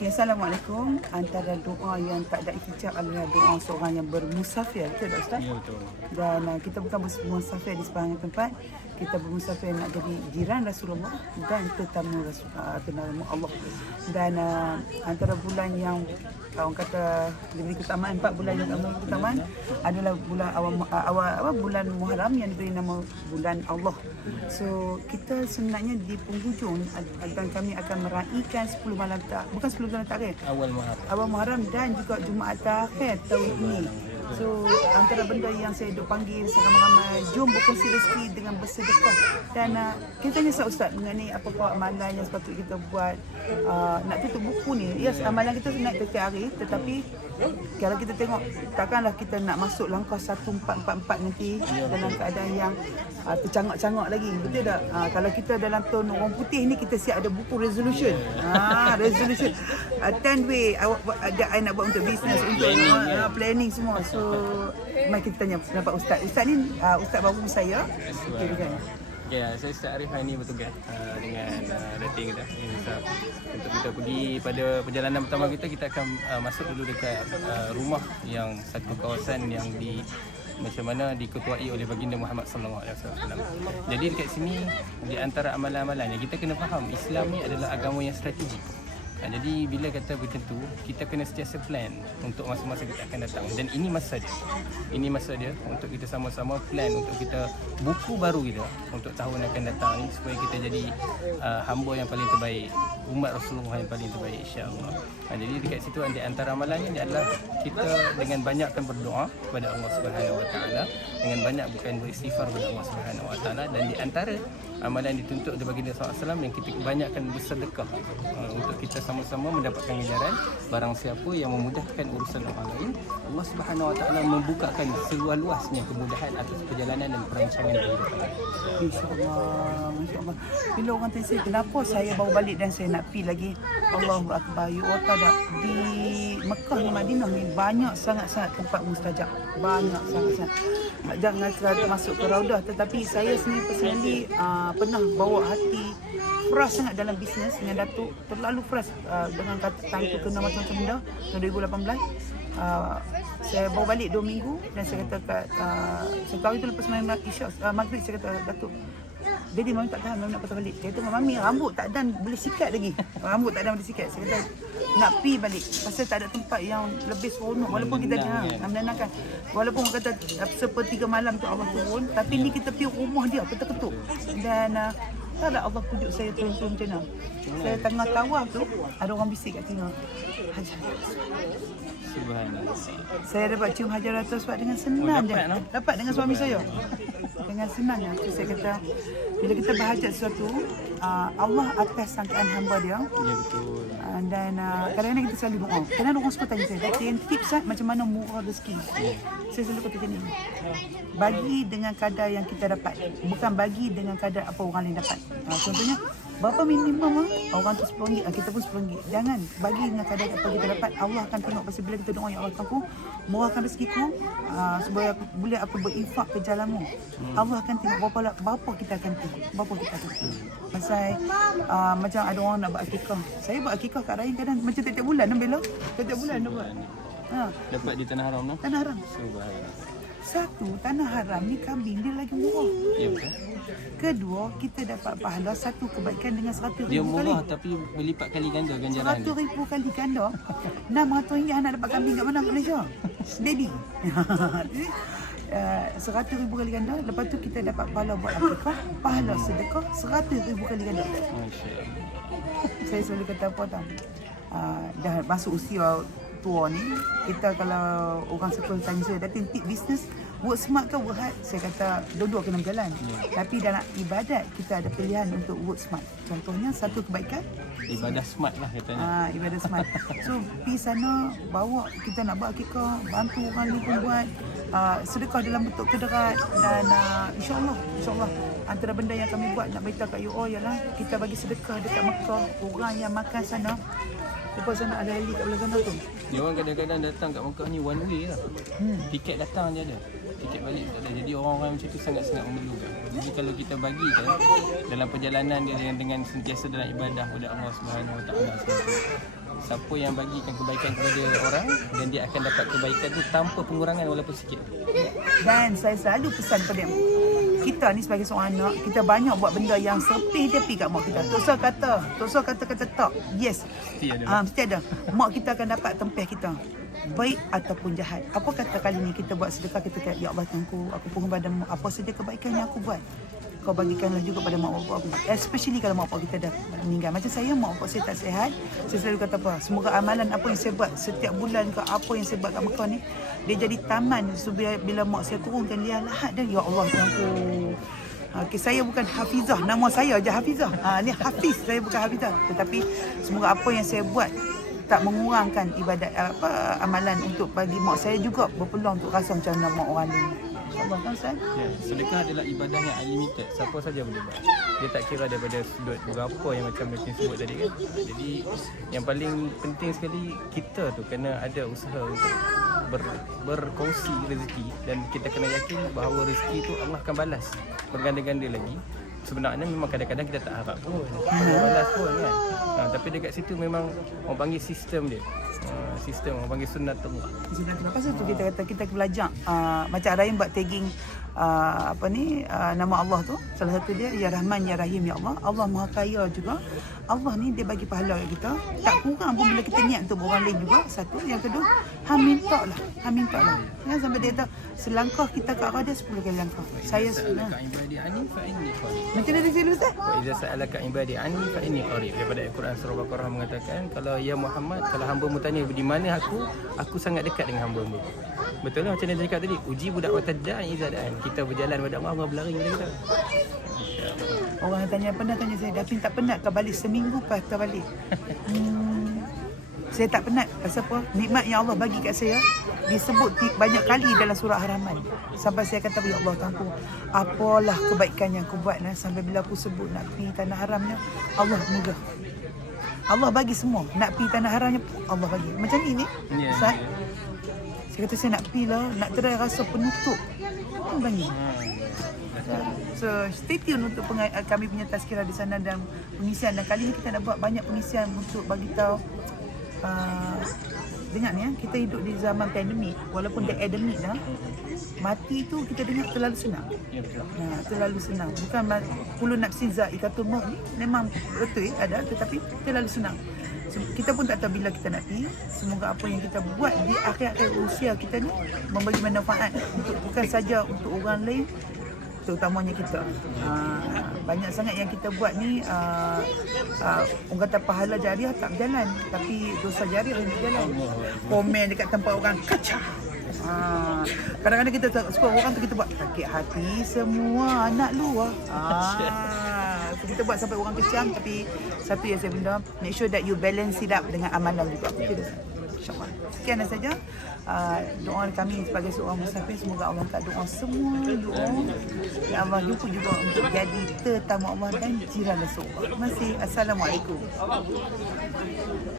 Okay, Assalamualaikum. Antara doa yang tak ada ikicap adalah doa seorang yang bermusafir, betul tak Ustaz? Ya, betul. Dan kita bukan bermusafir di sebarang tempat. Kita bermusafir nak jadi jiran Rasulullah dan tetamu tetamu Allah. Dan antara bulan yang orang kata diberi keutamaan, 4 bulan yang diberi keutamaan adalah bulan awal bulan Muharram yang diberi nama bulan Allah. So kita sebenarnya di penghujung dan kami akan meraihkan 10 malam bukan 10 malam terakhir, awal Muharram dan juga Jumaat terakhir tahun ini. So antara benda yang saya duk panggil seramai-ramai, jom berkongsi rezeki dengan bersedekah. Dan kita tanya Ustaz mengenai apa-apa amalan yang sepatutnya kita buat nak tutup buku ni. Yes, amalan kita naik setiap hari, tetapi kalau kita tengok, takkanlah kita nak masuk langkah 1444 nanti dalam keadaan yang tercangak-cangak lagi, betul tak? Kalau kita dalam tone orang putih ni, kita siap ada buku resolution. Resolution 10 way I nak buat untuk bisnes, untuk planning semua. So mari kita tanya pendapat Ustaz. Ustaz ni Ustaz baru saya. Ya, saya Ustaz Arif hari ini bertugas dengan dating kita untuk kita pergi pada perjalanan pertama kita akan masuk dulu dekat rumah yang satu kawasan yang macam mana diketuai oleh baginda Muhammad sallallahu alaihi wasallam. Jadi dekat sini di antara amalan-amalannya kita kena faham Islam ni adalah agama yang strategik. Jadi bila kata macam tu, kita kena sentiasa plan untuk masa-masa kita akan datang. Dan ini masa dia. Ini masa dia untuk kita sama-sama plan untuk kita buku baru kita untuk tahun akan datang ni supaya kita jadi hamba yang paling terbaik, umat Rasulullah yang paling terbaik, insya-Allah. Jadi dekat situ antara amalannya adalah kita dengan banyakkan berdoa kepada Allah Subhanahu Wa Taala, dengan banyak bukan beristighfar kepada Allah Subhanahu Wa Taala, dan di antara amalan dituntut oleh baginda SAW yang kita banyakkan bersedekah untuk kita sama-sama mendapatkan ganjaran. Barang siapa yang memudahkan urusan orang lain, Allah Subhanahu Wa Taala membukakan seluas-luasnya kemudahan atas perjalanan dan perancangan kehidupan. InsyaAllah, masya-Allah. Bila orang tanya saya kenapa saya baru balik dan saya nak pergi lagi, Allahu Akbar. You all tahu tak, di Mekah dan Madinah ni banyak sangat-sangat tempat mustajab. Banyak sangat-sangat. Jangan masuk ke Raudah, tetapi saya sendiri personally pernah bawa hati fresh sangat dalam bisnes dengan Datuk, terlalu fresh dengan kata time tu kena macam-macam benda tahun 2018. Saya bawa balik 2 minggu dan saya kata kat saya tahu itu lepas main Isyak maghrib, saya kata Datuk, jadi Mami tak tahan, Mami nak patah balik. Dia kata Mami rambut tak dan boleh sikat lagi. Rambut tak dan boleh sikat. Saya kata nak pi balik pasal tak ada tempat yang lebih seronok. Walaupun kita menenangkan, walaupun orang kata sepertiga malam tu Allah turun, tapi ni kita pergi rumah dia ketuk-ketuk. Dan tak ada Allah pujuk saya turun-turun macam mana. Saya tengah tawaf tu, ada orang bisik kat telinga, Hajar. Subhanallah. Saya dapat cium Hajaratul Aswad dengan senang je. Dapat dengan suami saya. Dengan senang je. Saya kata bila kita berhajat sesuatu, Allah atas sangkaan hamba dia. Ya, betul. Dan kadang-kadang kita selalu doa. Kadang orang suka tanya saya, Datin tips macam mana murah rezeki. Saya selalu kata macam ni, bagi dengan kadar yang kita dapat, bukan bagi dengan kadar apa orang lain dapat. Contohnya, berapa minimum orang tu RM10, kita pun RM10. Jangan bagi dengan kadar apa kita dapat. Allah akan tengok pasal bila kita doa, ya Allah Tuhanku, murahkan rezekiku supaya boleh aku berinfak ke jalanmu. Allah akan tengok berapa kita akan pasal macam ada orang nak buat akikah. Saya buat akikah kat Rahim kadang macam tiap-tiap bulan Bella. Tiap-tiap bulan dah buat. Dapat di Tanah Haram. Tanah Haram. Subhanallah. Satu, Tanah Haram ni kambing dia lagi murah. Ya, betul. Kedua, kita dapat pahala satu kebaikan dengan 100,000 kali. Dia murah tapi berlipat kali ganda ganjaran dia. 100,000 kali ganda. RM600 nak dapat kambing kat mana kat Malaysia? Steady. 100,000 kali ganda. Lepas tu kita dapat pahala buat akikah, pahala sedekah 100,000 kali ganda. Masya-Allah. Saya selalu kata apa tau, dah masuk usia tua ni, kita kalau orang circle tanya saya, Datin tip bisnes, work smart ke work hard? Saya kata dua-dua kena berjalan. Tapi dalam ibadat kita ada pilihan untuk work smart. Contohnya satu kebaikan, ibadah smart lah katanya. Ibadah smart. So pergi sana, bawa kita nak buat akikah, bantu orang ni pun buat sedekah dalam bentuk kederat. Dan insya-Allah antara benda yang kami buat nak beritahu kat you all ialah kita bagi sedekah dekat Mekah. Orang yang makan sana, lepas sana ada heli kat belah sana tu. Dia orang kadang-kadang datang kat Mekah ni one way lah. Tiket datang je ada, tiket balik tak ada. Jadi orang-orang macam tu sangat-sangat memerlukan. Jadi kalau kita bagikan dalam perjalanan dia dengan sentiasa dalam ibadah kepada Allah Subhanahu Wa Taala, siapa yang bagikan kebaikan kepada orang dan dia akan dapat kebaikan tu tanpa pengurangan walaupun sikit. Dan saya selalu pesan pada kita ni sebagai seorang anak, kita banyak buat benda yang sepi-tepi kat mak kita. Tok Sor kata tak. Yes. Mesti ada. Mak kita akan dapat tempeh kita. Baik ataupun jahat. Apa kata kali ni kita buat sedekah, kita kata, ya Allah Tuhanku, aku mohon padamu apa saja kebaikan yang aku buat, kau bagikanlah juga pada mak bapak aku. Especially kalau mak bapak kita dah meninggal. Macam saya, mak bapak saya tak sihat. Saya selalu kata apa, semoga amalan apa yang saya buat setiap bulan ke apa yang saya buat kat Mekah ni, dia jadi taman. So, bila mak saya turunkan dia lahat dia, ya Allah Tuhanku. Okay, saya bukan Hafizah, nama saya je Hafizah. Ni Hafiz, saya bukan Hafizah. Tetapi semoga apa yang saya buat tak mengurangkan ibadat amalan untuk bagi mak saya juga berpeluang untuk rasa macam nak mak orang lain. InsyaAllah kan Ustaz? Ya, sedekah adalah ibadah yang unlimited. Siapa saja boleh buat. Dia tak kira daripada sudut berapa yang macam Datin sebut tadi kan. Jadi yang paling penting sekali kita tu kena ada usaha untuk berkongsi rezeki, dan kita kena yakin bahawa rezeki tu Allah akan balas berganda-ganda lagi. Sebenarnya memang kadang-kadang kita tak harap pun balas pun kan. Tapi dekat situ memang orang panggil sistem dia. Sistem orang panggil sunnatullah. Pasal tu kita kata kita belajar macam Rahim buat tagging nama Allah tu. Salah satu dia Ya Rahman Ya Rahim Ya Allah. Allah Maha Kaya juga. Allah ni dia bagi pahala kat kita. Tak kurang pun bila kita niat untuk orang lain juga. Satu. Yang kedua, minta lah. Ya, sampai dia kata selangkah kita ke arah dia 10 kali langkah. Saya sa'alaka ibadi anni fa inni qarib. macam mana dia Ustaz? Wa idza sa'alaka ibadi anni fa inni qarib. Daripada Al-Quran surah Baqarah mengatakan, kalau ya Muhammad, kalau hamba-Mu tanya di mana aku sangat dekat dengan hamba-Mu. Betul lah macam yang dia cakap tadi, uji budak watadda'i idza da'an. Kita berjalan pada Allah berlari pada kita. Orang tanya saya, Datin tak penat ke balik seminggu lepas tak balik? Saya tak penat. Pasal apa? Nikmat yang Allah bagi kat saya disebut banyak kali dalam surah Ar-Rahman. Sampai saya kata, ya Allah Tuhanku, apalah kebaikan yang aku buat sampai bila aku sebut nak pergi tanah haramnya, Allah murah. Allah bagi semua. Nak pergi tanah haramnya pun Allah bagi. Macam ni Ustaz. Saya kata saya nak pergi lah, nak try rasa penutup. Allah bagi. So stay tune untuk kami punya tazkirah di sana dan pengisian. Dan kali ni kita nak buat banyak pengisian untuk bagi tahu dengar ni kita hidup di zaman pandemik. Walaupun dia endemik dah, mati tu kita dengar terlalu senang. Terlalu senang. Bukan kullu nafsin za'iqatul maut ni memang betul ada, tetapi terlalu senang. Kita pun tak tahu bila kita nak pergi. Semoga apa yang kita buat di akhir-akhir usia kita ni memberi manfaat untuk bukan saja untuk orang lain, terutamanya kita. Banyak sangat yang kita buat ni orang kata pahala jariah tak berjalan, tapi dosa jariah yang berjalan. Komen dekat tempat orang kacau. Kadang-kadang kita suka orang tu kita buat sakit hati semua anak luar. So kita buat sampai orang kecam, tapi satu yang saya benda, make sure that you balance it up dengan amalan juga. InsyaAllah. Sekian saja doa kami sebagai seorang musafir. Semoga Allah tak doa semua doa. Ya Allah jumpa juga untuk jadi tetamu Allah dan jiran Rasulullah. Terima kasih. Assalamualaikum.